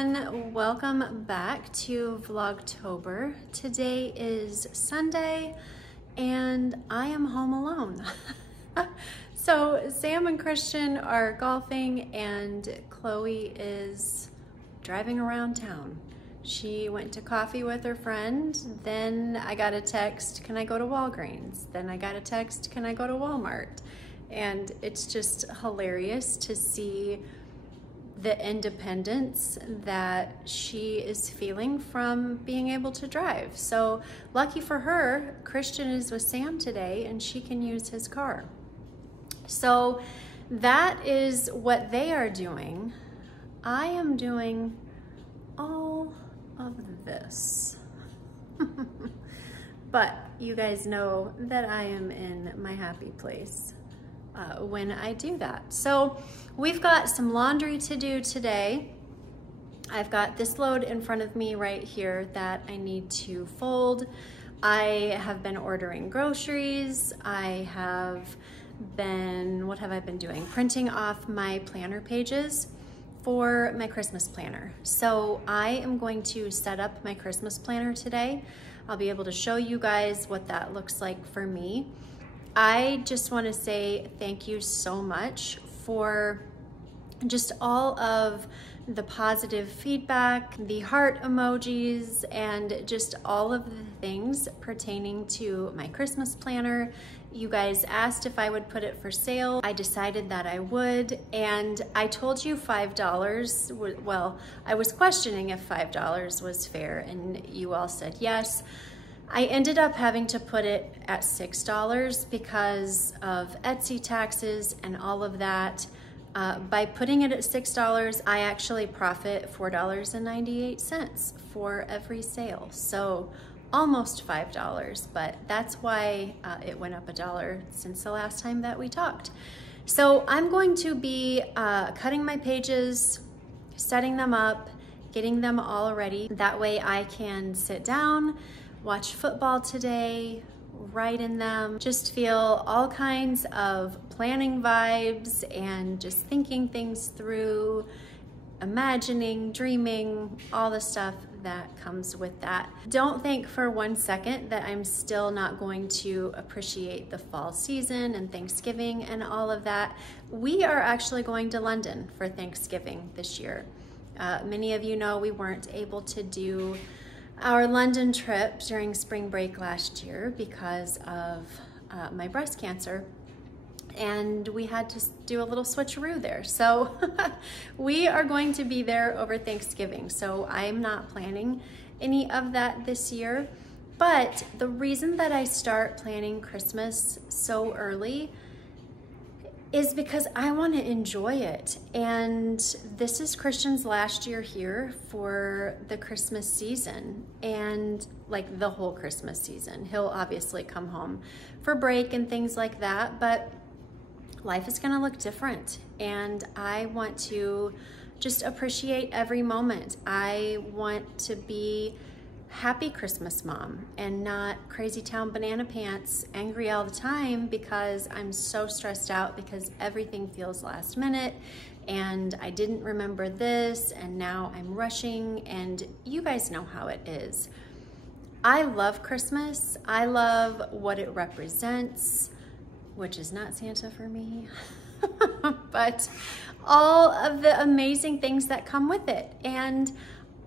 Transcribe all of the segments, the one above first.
everyone, welcome back to Vlogtober. Today is Sunday and I am home alone. So Sam and Christian are golfing and Chloe is driving around town. She went to coffee with her friend, then I got a text, can I go to Walgreens? Then I got a text, can I go to Walmart? And it's just hilarious to see the independence that she is feeling from being able to drive. So lucky for her, Christian is with Sam today and she can use his car. So that is what they are doing. I am doing all of this. But you guys know that I am in my happy place when I do that. So we've got some laundry to do today. I've got this load in front of me right here that I need to fold. I have been ordering groceries. I have been, what have I been doing? Printing off my planner pages for my Christmas planner. So I am going to set up my Christmas planner today. I'll be able to show you guys what that looks like for me. I just want to say thank you so much for just all of the positive feedback, the heart emojis, and just all of the things pertaining to my Christmas planner. You guys asked if I would put it for sale. I decided that I would, and I told you $5, well, I was questioning if $5 was fair, and you all said yes. I ended up having to put it at $6 because of Etsy taxes and all of that. By putting it at $6, I actually profit $4.98 for every sale. So almost $5, but that's why it went up $1 since the last time that we talked. So I'm going to be cutting my pages, setting them up, getting them all ready. That way I can sit down, watch football today, write in them, just feel all kinds of planning vibes and just thinking things through, imagining, dreaming, all the stuff that comes with that. Don't think for one second that I'm still not going to appreciate the fall season and Thanksgiving and all of that. We are actually going to London for Thanksgiving this year. Many of you know we weren't able to do our London trip during spring break last year because of my breast cancer, and we had to do a little switcheroo there. So we are going to be there over Thanksgiving. So I'm not planning any of that this year, but the reason that I start planning Christmas so early is because I want to enjoy it. And this is Christian's last year here for the Christmas season, and like the whole Christmas season. He'll obviously come home for break and things like that, but life is gonna look different. And I want to just appreciate every moment. I want to be happy Christmas mom and not crazy town banana pants, angry all the time because I'm so stressed out because everything feels last minute and I didn't remember this and now I'm rushing, and you guys know how it is. I love Christmas. I love what it represents, which is not Santa for me, but all of the amazing things that come with it. And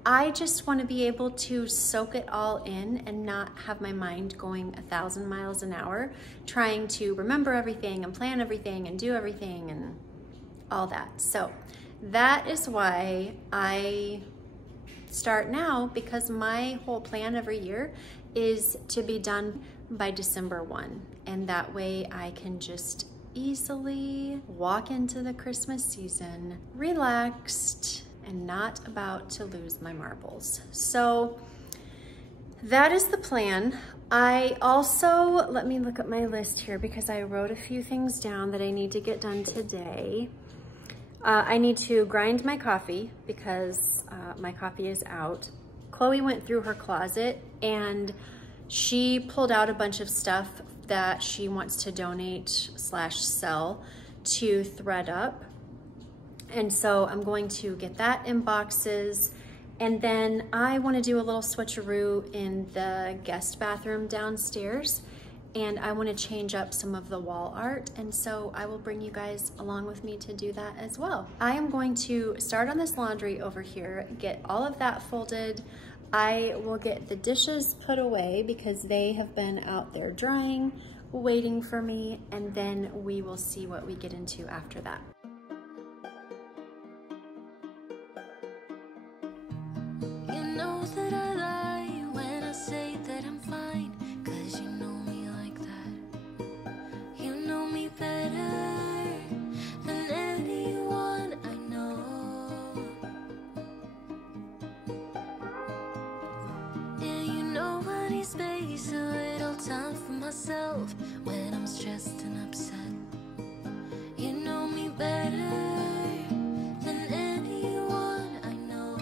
I just want to be able to soak it all in and not have my mind going 1,000 miles an hour trying to remember everything and plan everything and do everything and all that. So that is why I start now, because my whole plan every year is to be done by December 1. And that way I can just easily walk into the Christmas season relaxed and not about to lose my marbles. So that is the plan. I also, let me look at my list here because I wrote a few things down that I need to get done today. I need to grind my coffee because my coffee is out. Chloe went through her closet and she pulled out a bunch of stuff that she wants to donate / sell to ThredUp. And so I'm going to get that in boxes And then I want to do a little switcheroo in the guest bathroom downstairs, and I want to change up some of the wall art, and so I will bring you guys along with me to do that as well. I am going to start on this laundry over here, get all of that folded. I will get the dishes put away because they have been out there drying, waiting for me, and then we will see what we get into after that. When I'm stressed and upset, you know me better than anyone I know.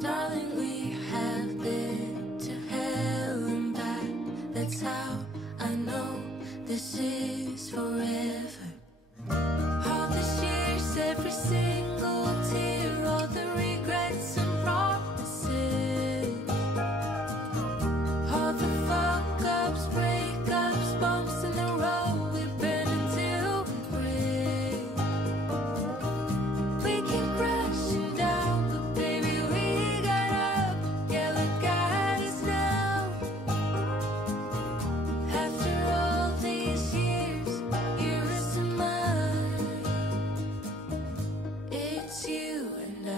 Darling, we have been to hell and back. That's how I know this is forever. All the years, every single tear, all the regrets and promises, all the fuck-ups, breakups, bumps in the road we've been until we break. We keep crashing down, but baby, we got up. Yeah, look at us now. After all these years, yours and mine, it's you and I.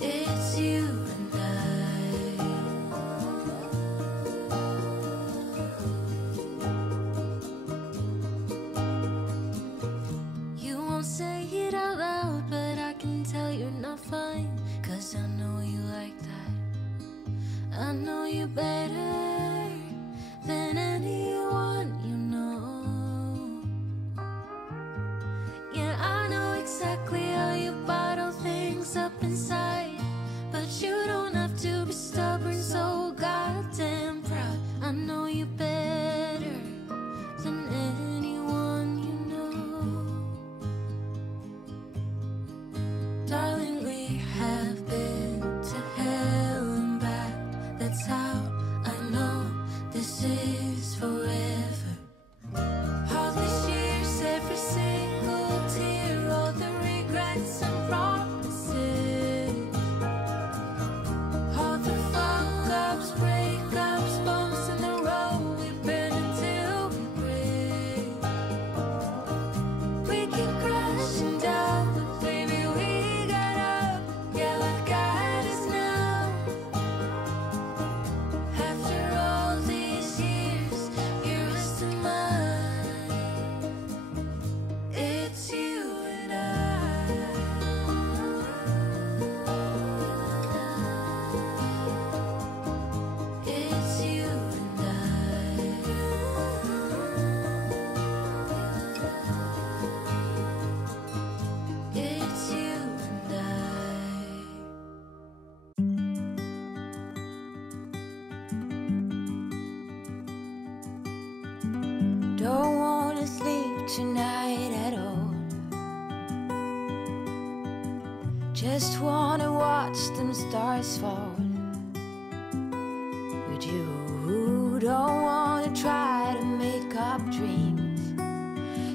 It's you and I. You won't say it out loud, but I can tell you're not fine. 'Cause I know you like that. I know you better than anyone you know. Yeah, I know exactly how you bottle things up inside, but you don't have to be stubborn, so goddamn proud. I know you better than anyone you know. Darling, we have been to hell and back. That's how I know this is forever. All these years, every single tear, all the regrets and promises, all the fuck-ups, breakups, bumps in the road we've been until we break. We keep crashing down, but baby, we got up. Yeah, look at us now. After all these years, yours and mine, it's you and I. It's you and I. It's you and I. Don't wanna sleep tonight at all. Just wanna watch them stars fall. With you, don't wanna try to make up dreams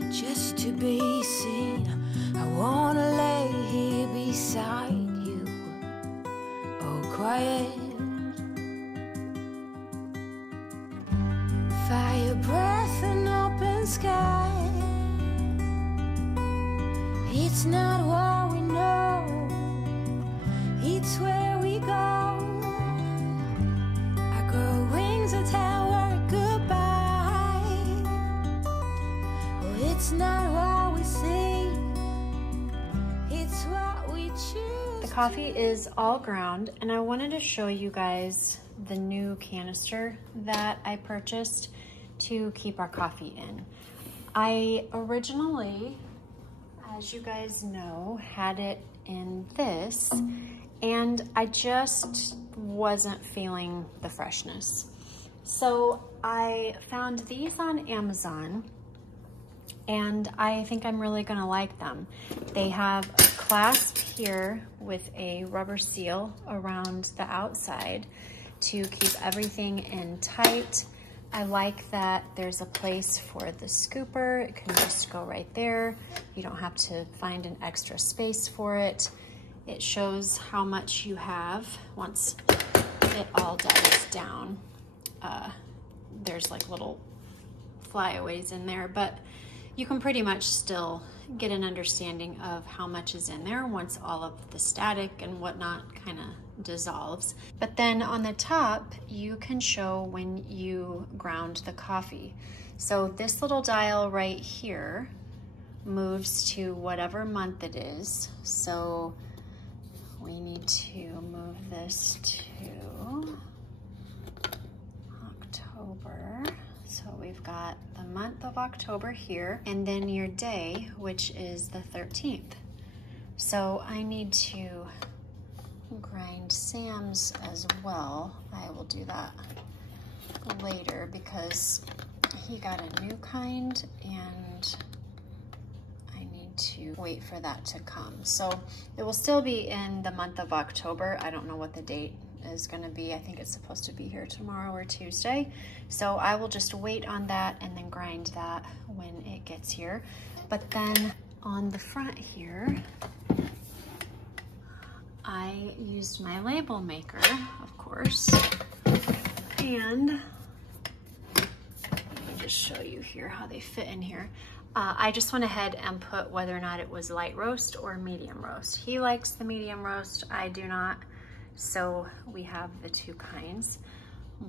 just to be seen. I wanna lay here beside you, all quiet. Fire breath and open sky. It's not what we know, it's where we go. I grow wings to tell her goodbye. Oh, it's not what we see, it's what we choose. The coffee is all ground, and I wanted to show you guys the new canister that I purchased to keep our coffee in. I originally, as you guys know, had it in this, and I just wasn't feeling the freshness. So I found these on Amazon and I think I'm really gonna like them. They have a clasp here with a rubber seal around the outside to keep everything in tight. I like that there's a place for the scooper. It can just go right there. You don't have to find an extra space for it. It shows how much you have once it all dies down. There's like little flyaways in there, but you can pretty much still get an understanding of how much is in there once all of the static and whatnot kind of dissolves. But then on the top, you can show when you ground the coffee. So this little dial right here moves to whatever month it is. So we need to move this to October. So we've got the month of October here, and then your day, which is the 13th. So I need to grind Sam's as well. I will do that later because he got a new kind and I need to wait for that to come. So it will still be in the month of October. I don't know what the date is going to be. I think it's supposed to be here tomorrow or Tuesday. So I will just wait on that and then grind that when it gets here. But then on the front here, I used my label maker, of course, and let me just show you here how they fit in here. I just went ahead and put whether or not it was light roast or medium roast. He likes the medium roast, I do not. So we have the two kinds,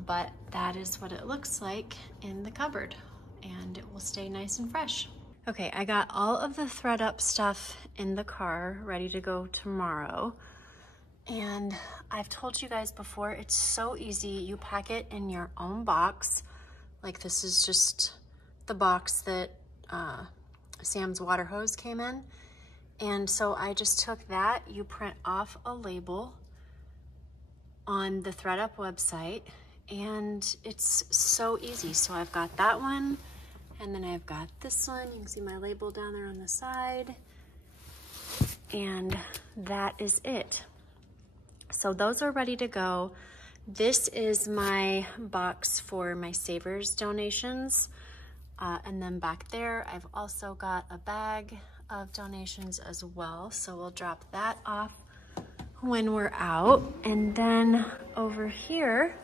but that is what it looks like in the cupboard and it will stay nice and fresh. Okay, I got all of the thread up stuff in the car ready to go tomorrow. And I've told you guys before, it's so easy. You pack it in your own box. Like this is just the box that Sam's water hose came in. And so I just took that, you print off a label on the thredUP website and it's so easy. So I've got that one and then I've got this one. You can see my label down there on the side and that is it. So those are ready to go. This is my box for my Savers donations. And then back there, I've also got a bag of donations as well. So we'll drop that off when we're out. And then over here,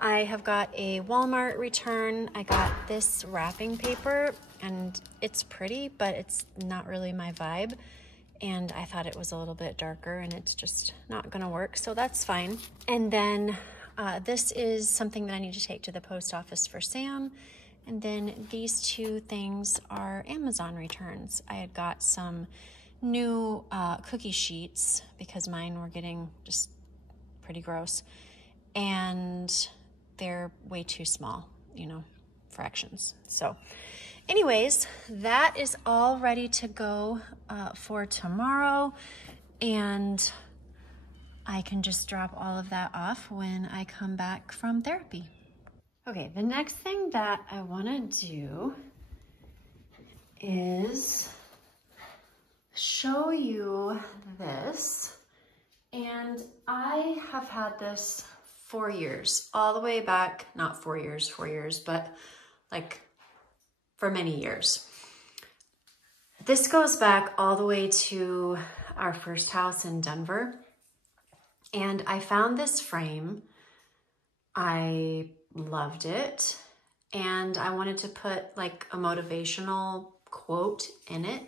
I have got a Walmart return. I got this wrapping paper and it's pretty, but it's not really my vibe. And I thought it was a little bit darker and it's just not gonna work, so that's fine. And then this is something that I need to take to the post office for Sam. And then these two things are Amazon returns. I had got some new cookie sheets because mine were getting just pretty gross. And they're way too small, you know, fractions. So anyways, that is all ready to go for tomorrow. And I can just drop all of that off when I come back from therapy. Okay, the next thing that I wanna do is show you this. And I have had this for years, all the way back, not 4 years, but like for many years. This goes back all the way to our first house in Denver. And I found this frame. I loved it. And I wanted to put like a motivational quote in it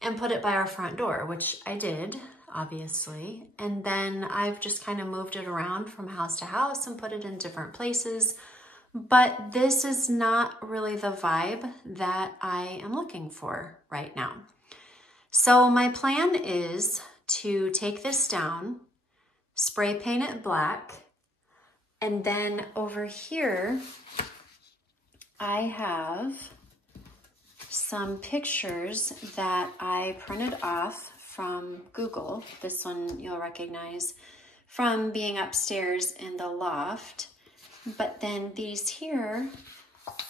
and put it by our front door, which I did, obviously. And then I've just kind of moved it around from house to house and put it in different places. But this is not really the vibe that I am looking for right now. So my plan is to take this down, spray paint it black, and then over here, I have some pictures that I printed off from Google. This one you'll recognize from being upstairs in the loft. But then these here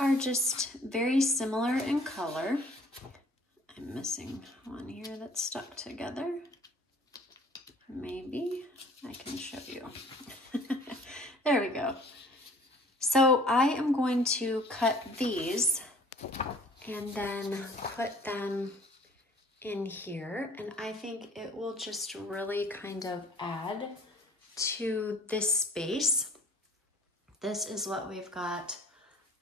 are just very similar in color. I'm missing one here that's stuck together. Maybe I can show you. There we go. So I am going to cut these and then put them in here. And I think it will just really kind of add to this space. This is what we've got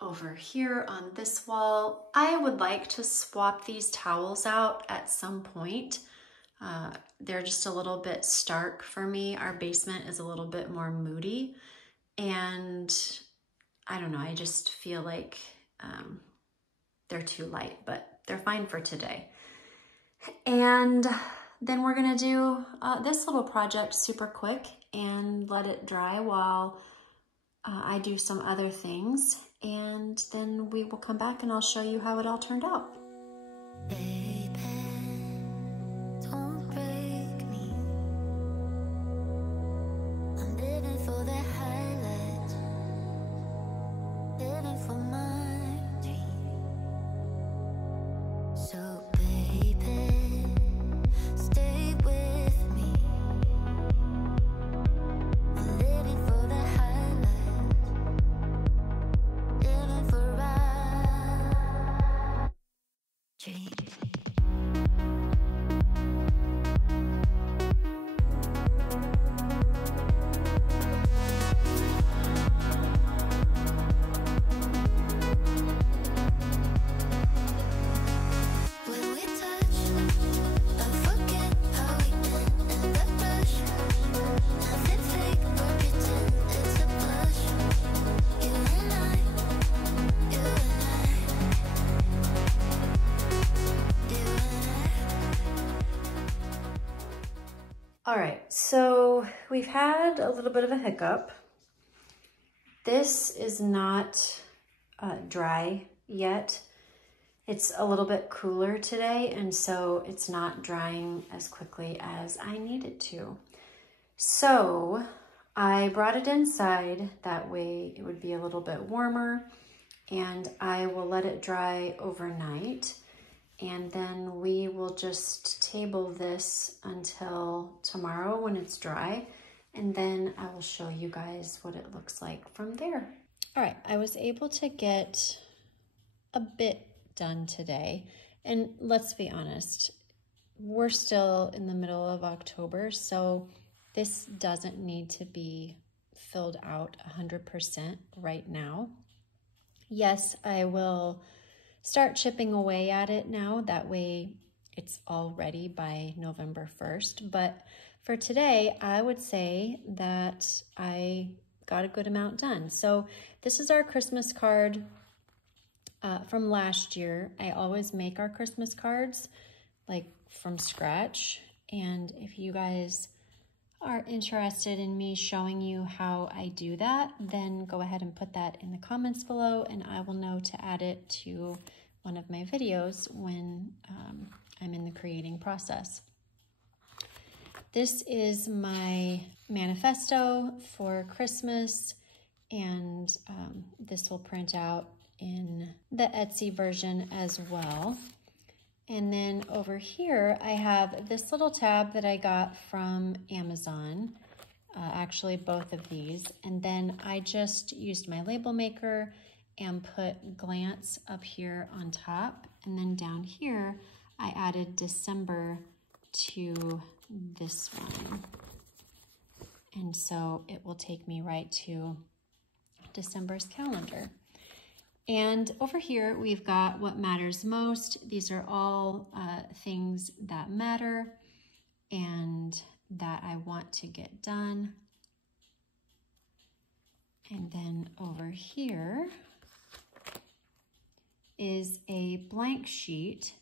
over here on this wall. I would like to swap these towels out at some point. They're just a little bit stark for me. Our basement is a little bit more moody, and I don't know, I just feel like they're too light, but they're fine for today. And then we're gonna do this little project super quick and let it dry while I do some other things, and then we will come back and I'll show you how it all turned out. All right, so we've had a little bit of a hiccup. This is not dry yet. It's a little bit cooler today, and so it's not drying as quickly as I need it to. So I brought it inside, that way it would be a little bit warmer, and I will let it dry overnight. And then we will just table this until tomorrow when it's dry. And then I will show you guys what it looks like from there. All right, I was able to get a bit done today. And let's be honest, we're still in the middle of October, so this doesn't need to be filled out 100% right now. Yes, I will start chipping away at it now. That way it's all ready by November 1st. But for today, I would say that I got a good amount done. So this is our Christmas card from last year. I always make our Christmas cards like from scratch. And if you guys are interested in me showing you how I do that, then go ahead and put that in the comments below, and I will know to add it to one of my videos when I'm in the creating process. This is my manifesto for Christmas, and this will print out in the Etsy version as well. And then over here, I have this little tab that I got from Amazon, actually both of these. And then I just used my label maker and put Glance up here on top. And then down here, I added December to this one. And so it will take me right to December's calendar. And over here, we've got what matters most. These are all things that matter and that I want to get done. And then over here is a blank sheet,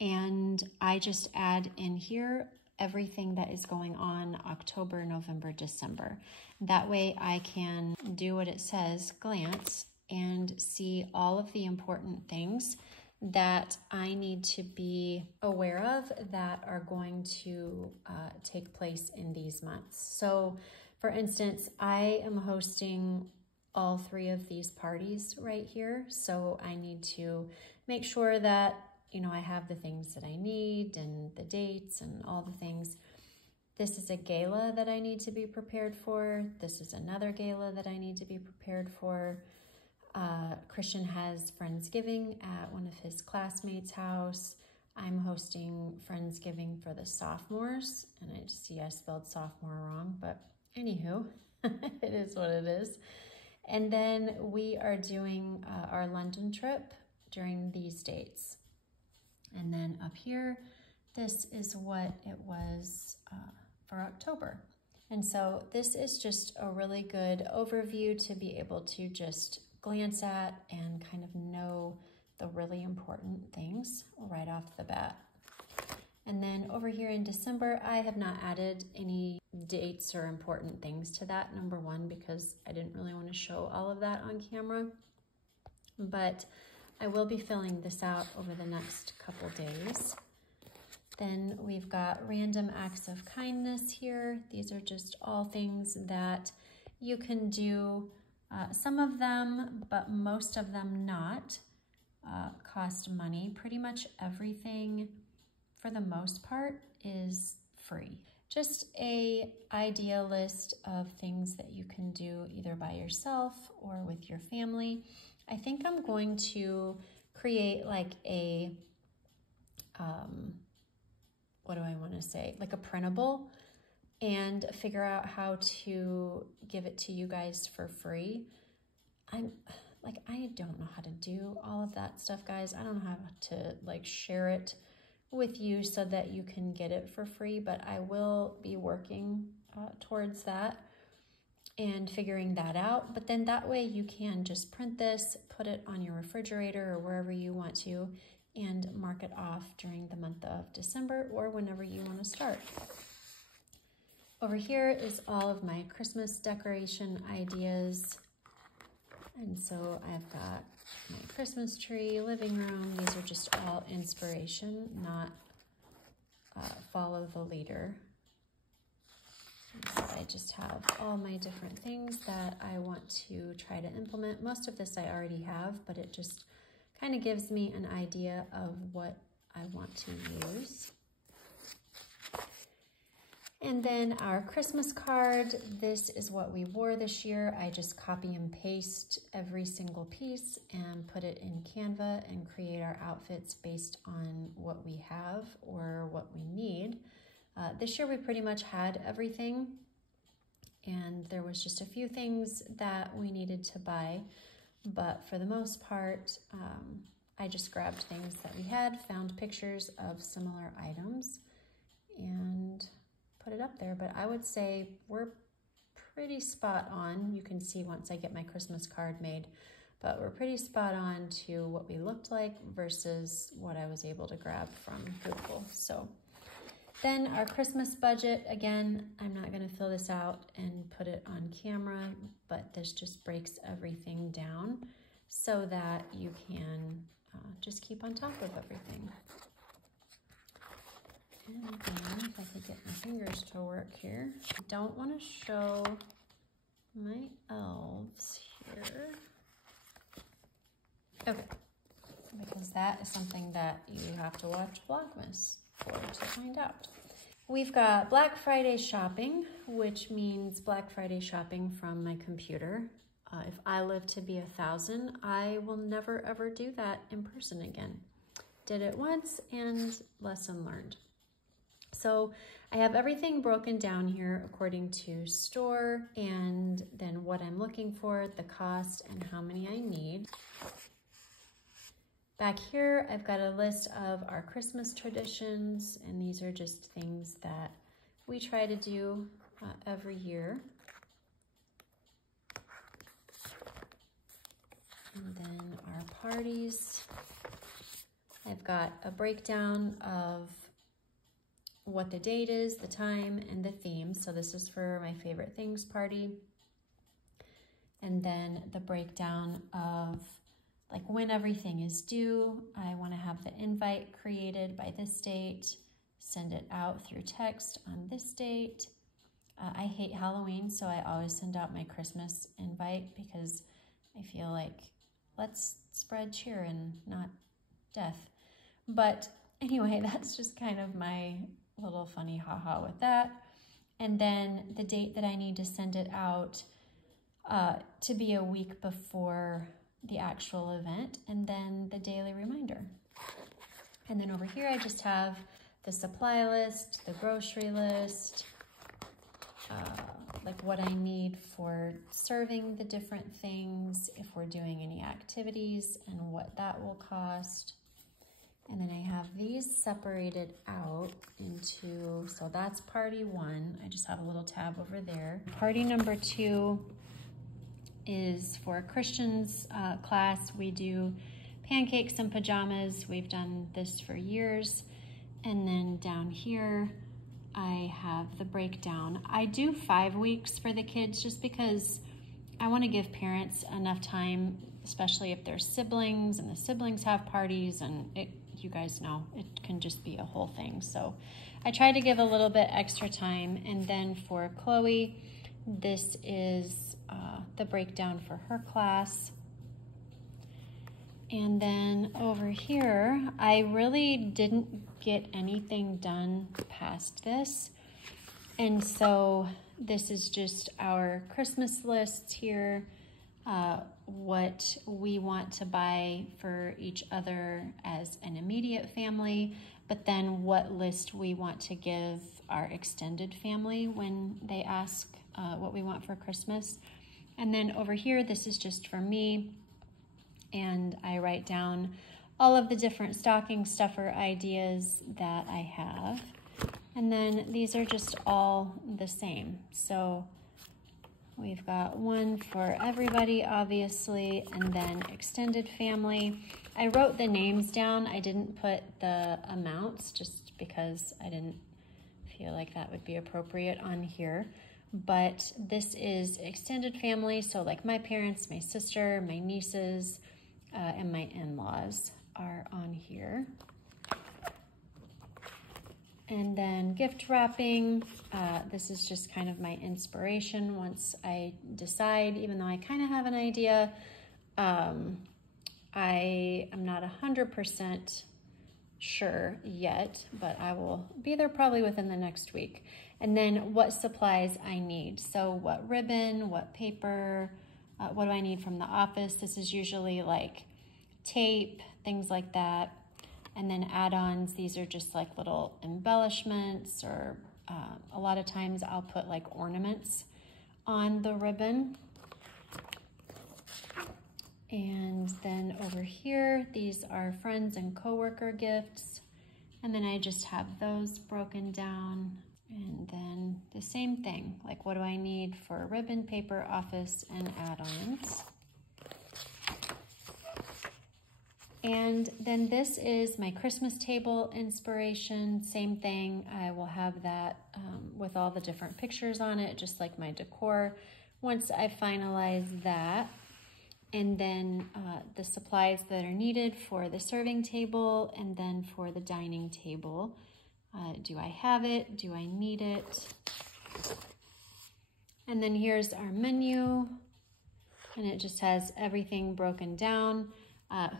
and I just add in here everything that is going on October, November, December. That way I can do what it says, glance, and see all of the important things that I need to be aware of that are going to take place in these months. So for instance, I am hosting all 3 of these parties right here. So I need to make sure that, you know, I have the things that I need and the dates and all the things. This is a gala that I need to be prepared for. This is another gala that I need to be prepared for. Christian has Friendsgiving at one of his classmates' house. I'm hosting Friendsgiving for the sophomores, and I just see I spelled sophomore wrong, but anywho, it is what it is. And then we are doing our London trip during these dates. And then up here, this is what it was for October. And so this is just a really good overview to be able to just glance at and kind of know the really important things right off the bat. And then over here in December, I have not added any dates or important things to that, number one, because I didn't really want to show all of that on camera. But I will be filling this out over the next couple days. Then we've got random acts of kindness here. These are just all things that you can do. Some of them, but most of them not, cost money. Pretty much everything, for the most part, is free. Just an idea list of things that you can do either by yourself or with your family. I think I'm going to create like a, what do I want to say? Like a printable, and figure out how to give it to you guys for free. I don't know how to do all of that stuff, guys. I don't know how to like share it with you so that you can get it for free, but I will be working towards that and figuring that out. But then that way you can just print this, put it on your refrigerator or wherever you want to, and mark it off during the month of December or whenever you want to start. Over here is all of my Christmas decoration ideas. And so I've got my Christmas tree, living room. These are just all inspiration, not follow the leader. And so I just have all my different things that I want to try to implement. Most of this I already have, but it just kind of gives me an idea of what I want to use. And then our Christmas card, this is what we wore this year. I just copy and paste every single piece and put it in Canva and create our outfits based on what we have or what we need. This year we pretty much had everything, and there was just a few things that we needed to buy, but for the most part, I just grabbed things that we had, found pictures of similar items, and put it up there. But I would say we're pretty spot on. You can see once I get my Christmas card made, but we're pretty spot on to what we looked like versus what I was able to grab from Google. So then our Christmas budget, again, I'm not gonna fill this out and put it on camera, but this just breaks everything down so that you can just keep on top of everything. And then if I could get my fingers to work here. I don't want to show my elves here. Okay, because that is something that you have to watch Vlogmas for to find out. We've got Black Friday shopping, which means Black Friday shopping from my computer. If I live to be 1,000, I will never ever do that in person again. Did it once and lesson learned. So I have everything broken down here according to store and then what I'm looking for, the cost, and how many I need. Back here, I've got a list of our Christmas traditions, and these are just things that we try to do every year. And then our parties. I've got a breakdown of what the date is, the time, and the theme. So this is for my favorite things party. And then the breakdown of like when everything is due. I want to have the invite created by this date, send it out through text on this date. I hate Halloween, so I always send out my Christmas invite because I feel like let's spread cheer and not death. But anyway, that's just kind of my little funny haha with that. And then the date that I need to send it out to be a week before the actual event, and then the daily reminder. And then over here, I just have the supply list, the grocery list, like what I need for serving the different things, if we're doing any activities and what that will cost. And then I have these separated out into, so that's party 1. I just have a little tab over there. Party number 2 is for a Christian's class. We do pancakes and pajamas. We've done this for years. And then down here, I have the breakdown. I do 5 weeks for the kids just because I want to give parents enough time, especially if there's siblings and the siblings have parties, and you guys know, it can just be a whole thing. So I try to give a little bit extra time. And then for Chloe, this is the breakdown for her class. And then over here, I really didn't get anything done past this. And so this is just our Christmas lists here, what we want to buy for each other as an immediate family, but then what list we want to give our extended family when they ask what we want for Christmas. And then over here, this is just for me. And I write down all of the different stocking stuffer ideas that I have. And then these are just all the same. So we've got one for everybody, obviously, and then extended family. I wrote the names down. I didn't put the amounts just because I didn't feel like that would be appropriate on here. But this is extended family. So like my parents, my sister, my nieces, and my in-laws are on here. And then gift wrapping, this is just kind of my inspiration once I decide, even though I kind of have an idea. I am not 100% sure yet, but I will be there probably within the next week. And then what supplies I need. So what ribbon, what paper, what do I need from the office? This is usually like tape, things like that. And then add-ons, these are just like little embellishments, or a lot of times I'll put like ornaments on the ribbon. And then over here, these are friends and coworker gifts. And then I just have those broken down. And then the same thing, like what do I need for ribbon, paper, office, and add-ons. And then this is my Christmas table inspiration. Same thing, I will have that with all the different pictures on it, just like my decor, once I finalize that. And then the supplies that are needed for the serving table and then for the dining table. Do I have it? Do I need it? And then here's our menu, and it just has everything broken down.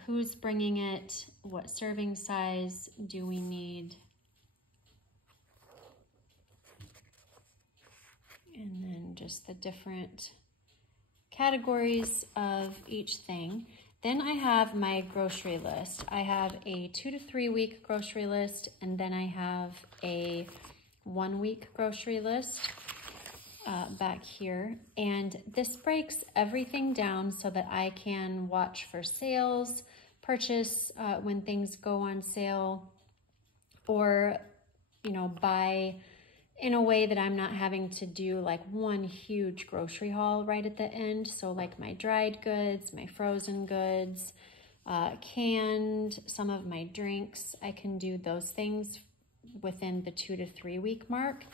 Who's bringing it? What serving size do we need? And then just the different categories of each thing. Then I have my grocery list. I have a 2 to 3 week grocery list, and then I have a 1 week grocery list back here. And this breaks everything down so that I can watch for sales, purchase when things go on sale, or, you know, buy in a way that I'm not having to do like one huge grocery haul right at the end. So like my dried goods, my frozen goods, canned, some of my drinks, I can do those things within the 2 to 3 week mark.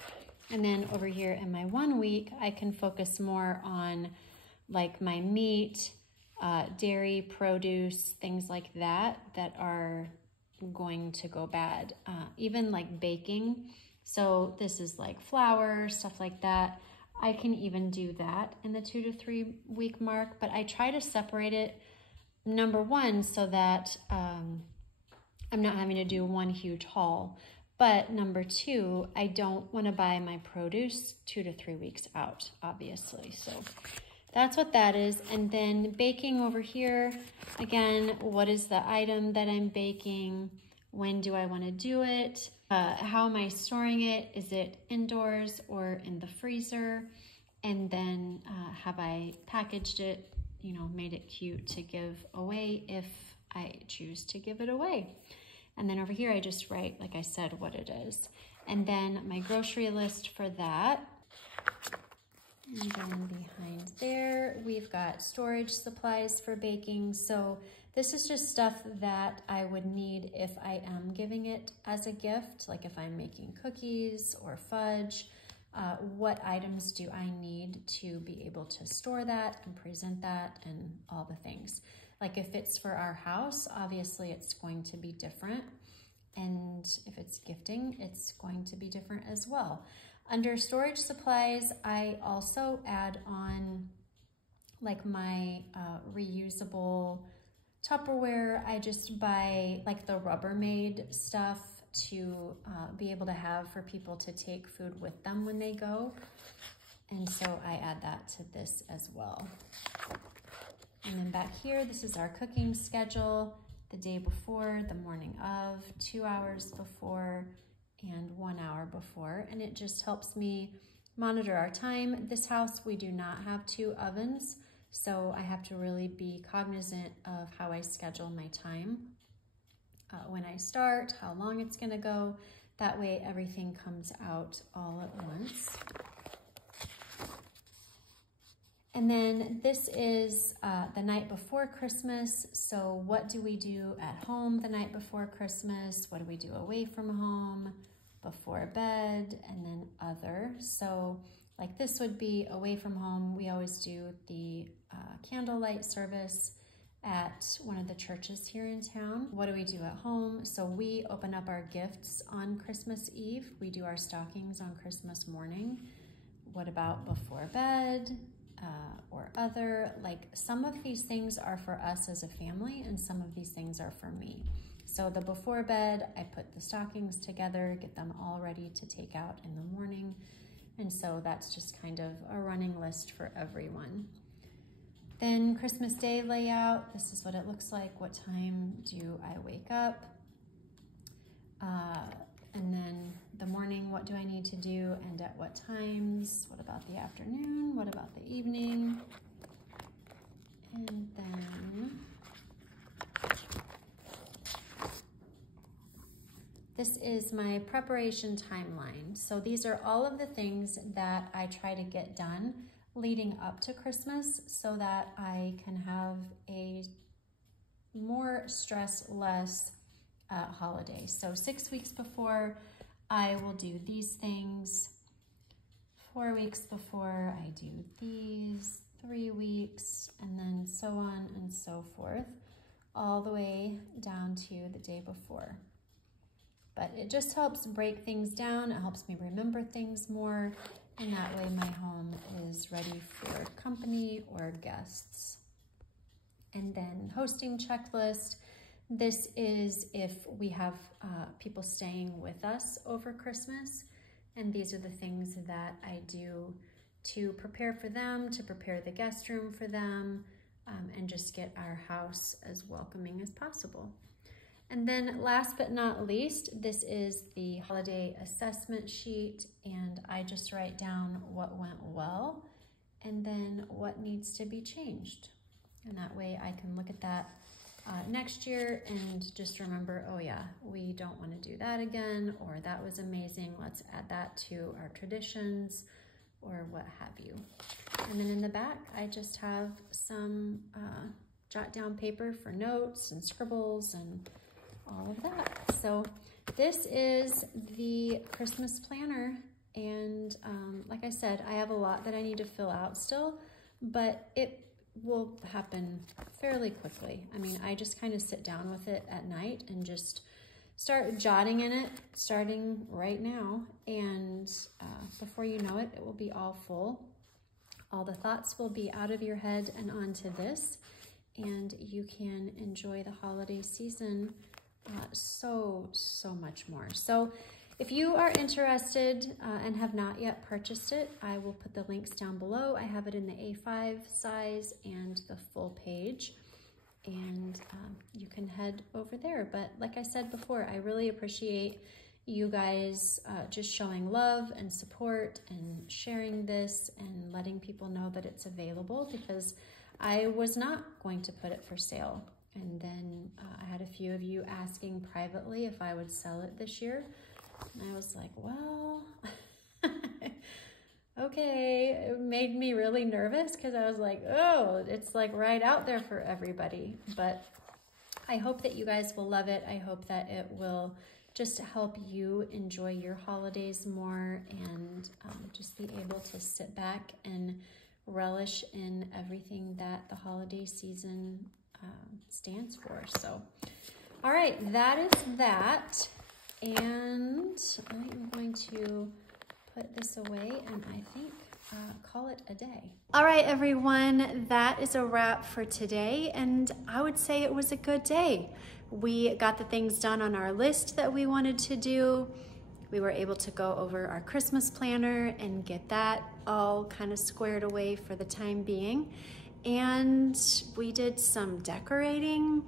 And then over here in my 1 week, I can focus more on like my meat, dairy, produce, things like that, that are going to go bad. Even like baking, So this is like flour, stuff like that. I can even do that in the 2 to 3 week mark, but I try to separate it, number one, so that I'm not having to do one huge haul. But number two, I don't want to buy my produce 2 to 3 weeks out, obviously. So that's what that is. And then baking over here, again, what is the item that I'm baking? When do I want to do it? How am I storing it? Is it indoors or in the freezer? And then have I packaged it, you know, made it cute to give away if I choose to give it away. And then over here, I just write, like I said, what it is. And then my grocery list for that. And then behind there, we've got storage supplies for baking. So this is just stuff that I would need if I am giving it as a gift, like if I'm making cookies or fudge. What items do I need to be able to store that and present that and all the things. Like if it's for our house, obviously it's going to be different. And if it's gifting, it's going to be different as well. Under storage supplies, I also add on like my reusable Tupperware. I just buy like the Rubbermaid stuff to be able to have for people to take food with them when they go. And so I add that to this as well. And then back here, this is our cooking schedule. The day before, the morning of, 2 hours before, and 1 hour before. And it just helps me monitor our time. This house, we do not have 2 ovens, so I have to really be cognizant of how I schedule my time. When I start, how long it's gonna go. That way everything comes out all at once. And then this is the night before Christmas. So what do we do at home the night before Christmas? What do we do away from home, before bed, and then other? So like this would be away from home. We always do the candlelight service at one of the churches here in town. What do we do at home? So we open up our gifts on Christmas Eve. We do our stockings on Christmas morning. What about before bed? Or other, like some of these things are for us as a family and some of these things are for me. So the before bed, I put the stockings together, get them all ready to take out in the morning. And so that's just kind of a running list for everyone. Then Christmas Day layout, this is what it looks like. What time do I wake up? And then the morning, what do I need to do and at what times? What about the afternoon? What about the evening? And then this is my preparation timeline. So these are all of the things that I try to get done leading up to Christmas so that I can have a more stress-less holiday. So 6 weeks before, I will do these things. 4 weeks before, I do these. 3 weeks, and then so on and so forth, all the way down to the day before. But it just helps break things down. It helps me remember things more, and that way my home is ready for company or guests. And then hosting checklist. This is if we have people staying with us over Christmas, and these are the things that I do to prepare for them, to prepare the guest room for them, and just get our house as welcoming as possible. And then last but not least, this is the holiday assessment sheet, and I just write down what went well and then what needs to be changed. And that way I can look at that next year and just remember, oh yeah, we don't want to do that again, or that was amazing, let's add that to our traditions, or what have you. And then in the back, I just have some jot down paper for notes and scribbles and all of that. So this is the Christmas planner. And like I said, I have a lot that I need to fill out still, but it will happen fairly quickly. I mean, I just kind of sit down with it at night and just start jotting in it starting right now. And before you know it, it will be all full. All the thoughts will be out of your head and onto this. And you can enjoy the holiday season so much more. So if you are interested and have not yet purchased it, I will put the links down below. I have it in the A5 size and the full page, and you can head over there. But like I said before, I really appreciate you guys just showing love and support and sharing this and letting people know that it's available, because I was not going to put it for sale. And then I had a few of you asking privately if I would sell it this year. And I was like, well, okay. It made me really nervous because I was like, oh, it's like right out there for everybody. But I hope that you guys will love it. I hope that it will just help you enjoy your holidays more and just be able to sit back and relish in everything that the holiday season stands for. So, all right, that is that. And I'm going to put this away and I think call it a day. All right, everyone, that is a wrap for today. And I would say it was a good day. We got the things done on our list that we wanted to do. We were able to go over our Christmas planner and get that all kind of squared away for the time being. And we did some decorating.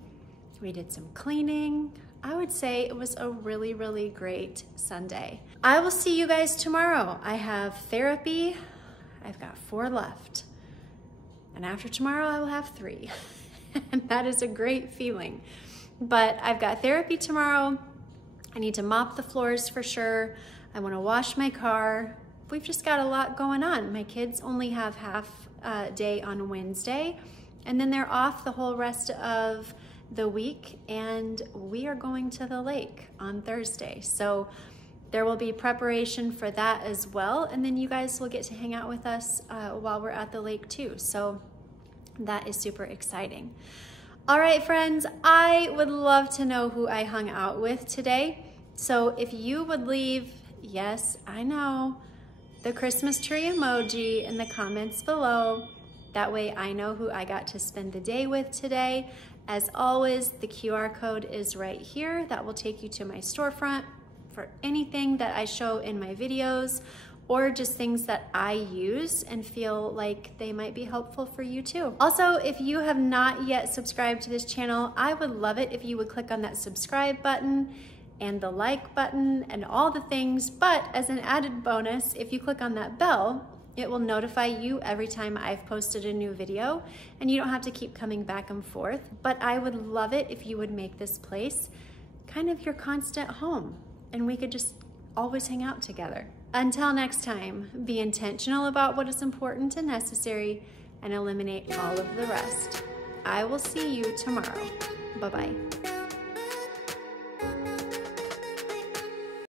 We did some cleaning. I would say it was a really great Sunday. I will see you guys tomorrow. I have therapy. I've got 4 left. And after tomorrow, I will have 3. And that is a great feeling. But I've got therapy tomorrow. I need to mop the floors for sure. I want to wash my car. We've just got a lot going on. My kids only have half day on Wednesday, and then they're off the whole rest of the week, and we are going to the lake on Thursday. So there will be preparation for that as well, and then you guys will get to hang out with us while we're at the lake too. So that is super exciting. All right, friends, I would love to know who I hung out with today. So if you would leave, yes, I know, the Christmas tree emoji in the comments below. That way I know who I got to spend the day with today. As always, the QR code is right here. That will take you to my storefront for anything that I show in my videos, or just things that I use and feel like they might be helpful for you too. Also, if you have not yet subscribed to this channel, I would love it if you would click on that subscribe button and the like button and all the things. But as an added bonus, if you click on that bell, it will notify you every time I've posted a new video, and you don't have to keep coming back and forth. But I would love it if you would make this place kind of your constant home, and we could just always hang out together. Until next time, be intentional about what is important and necessary, and eliminate all of the rest. I will see you tomorrow. Bye-bye.